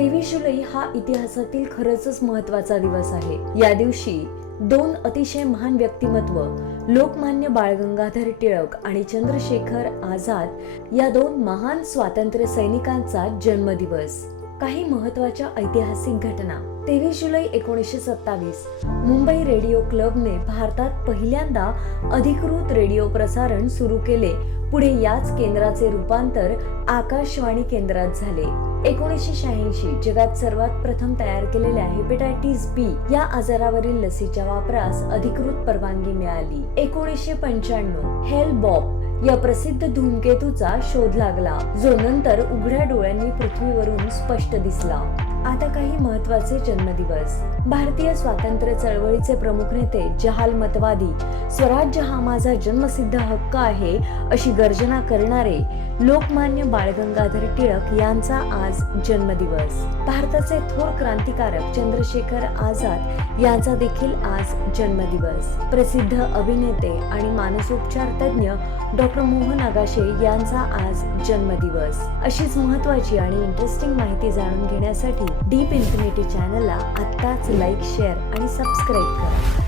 23 जुलै हा इतिहासातील खरंच महत्वाचा दिवस आहे। या दिवशी दोन अतिशय महान व्यक्तिमत्व लोकमान्य बाळ गंगाधर टिळक आणि चंद्रशेखर आझाद या दोन महान स्वातंत्र्य सैनिकांचा जन्मदिवस। काही महत्वाच्या ऐतिहासिक घटना। 23 जुलै 1927 मुंबई रेडिओ क्लबने भारतात पहिल्यांदा अधिकृत रेडिओ प्रसारण सुरू केले। पुढे याच केंद्राचे रूपांतर आकाशवाणी केंद्रात झाले। 1986 जगात सर्वात प्रथम तयार केलेल्या हेपेटायटिस बी या आजारावरील लसीच्या वापरास अधिकृत परवानगी मिळाली। 1995 हेल बॉब या प्रसिद्ध धूमकेतूचा शोध लागला, जो नंतर उघड्या डोळ्यांनी पृथ्वीवरून स्पष्ट दिसला। आता काही महत्वाचे जन्मदिवस। भारतीय स्वातंत्र्य चळवळीचे प्रमुख नेते जहालमतवादी स्वराज्य हा माझा जन्मसिद्ध हक्क आहे अशी गर्जना करणारे लोकमान्य बाळ गंगाधर टिळक यांचा आज जन्मदिवस। भारताचे थोर क्रांतिकारक चंद्रशेखर आझाद यांचा देखील आज जन्मदिवस। प्रसिद्ध अभिनेते आणि मानसोपचार तज्ञ डॉक्टर मोहन आगाशे यांचा आज जन्मदिवस। अशीच महत्वाची आणि इंटरेस्टिंग माहिती जाणून घेण्यासाठी डीप इन्फिनिटी चॅनलला आत्ताच लाईक, शेअर आणि सबस्क्राईब करा।